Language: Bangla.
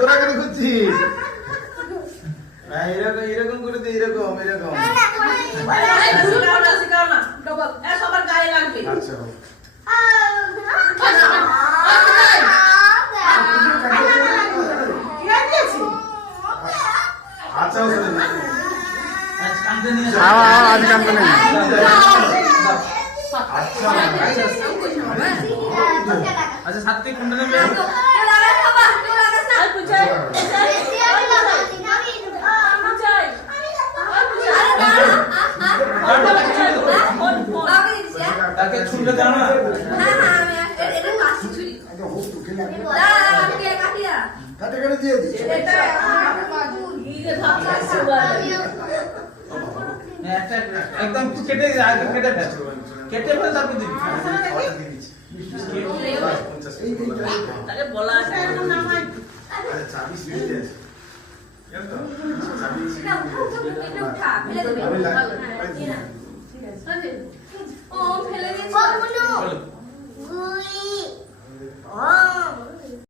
তোরা কেন করছিস? এরকম করে দে, এরকম এরকম। সবার গায়ে লাগবে। আচ্ছা আচ্ছা আমি কান্দে নেই। আচ্ছা সাত্বিক কোনটা নেবে? তাকে ছুঁড়ে দাও না। কাটে কাটে দিয়ে দিচ্ছি। একদম কেটে আগে কেটে ফেল, কেটে ফেল তারপর দিবি। তাকে বলা আছে নামাই। আচ্ছা 24 মিনিট আছে। কেন তো? 24 মিনিট। ও ফেলে দিয়েছে।